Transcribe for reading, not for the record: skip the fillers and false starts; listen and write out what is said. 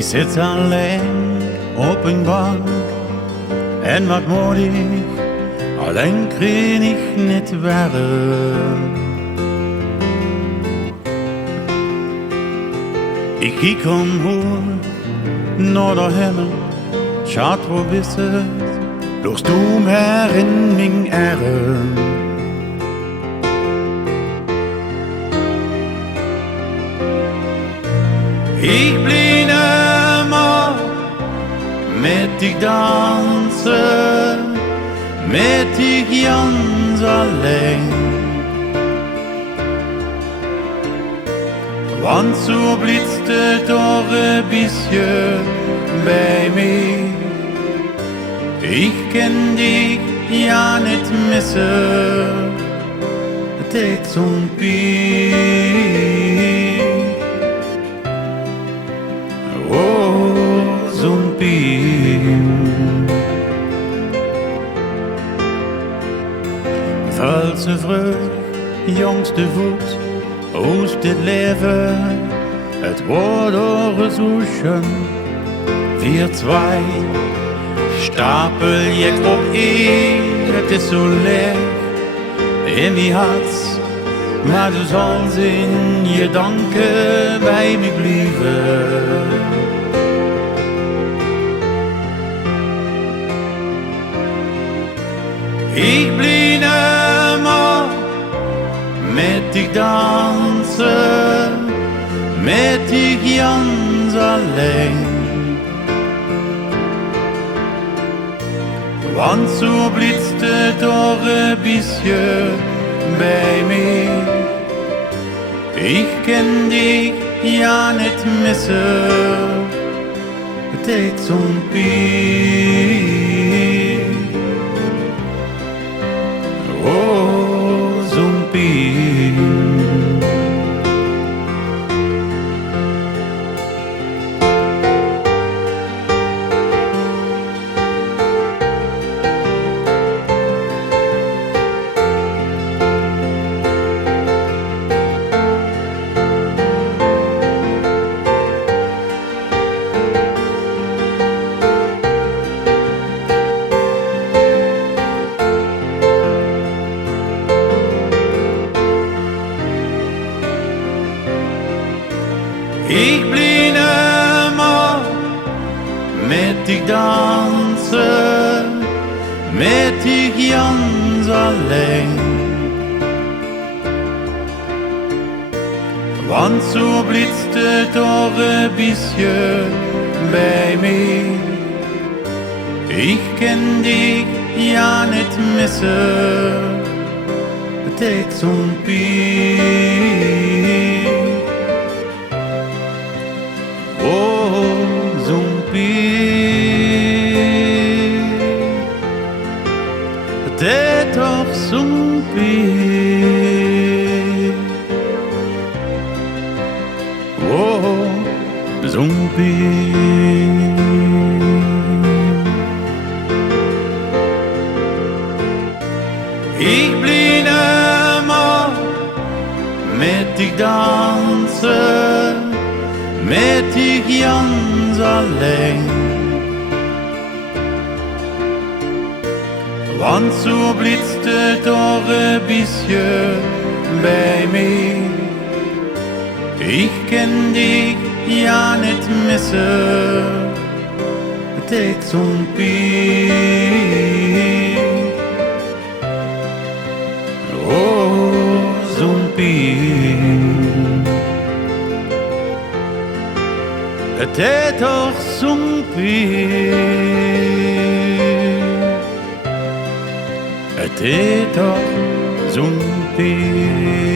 Ik zit alleen op een bank en wat moet ik? Alleen krijg ik niet warm. Ik kijk omhoog naar de hemel, schat, wo bist het? Bloß du mehr in mijn arm. Ik blieb immer met dich dansen, met dich ganz alleen. Want zo blitzt het toch een beetje bij mij. Ik kan dich ja niet missen, het deed zo'n pijn. Oh, zo'n pijn. Valse vreugd, jongste voet, aus dit leven, het wordt doorgezoeken. Wir zwei stapel je op één, het is zo leeg in mijn hart, maar du sollst in gedanken bij mij blijven. Ik blieb immer met dich dansen, met dich ganz alleen. Want zo blitzt het toch een beetje bij mij. Ik kan dich ja niet missen, het deed zo'n pijn. Oh, zo'n pijn. Ik blieb immer met dich dansen, met dich ganz alleen. Want zo blitzt het toch een beetje bij mij. Ik kan dich ja niet missen, het deed zo'n pijn. Oh, zo'n pijn. Het deed toch zo'n pijn. Oh, zo'n pijn. Ik blieb immer met dich dansen, met dich ganz alleen. Want zo blitzt het toch een beetje bij mij. Ik kan dich ja niet missen, het deed zo'n pijn. Oh, zo'n pijn. Het deed toch zo'n pijn. Het deed toch zo'n pijn.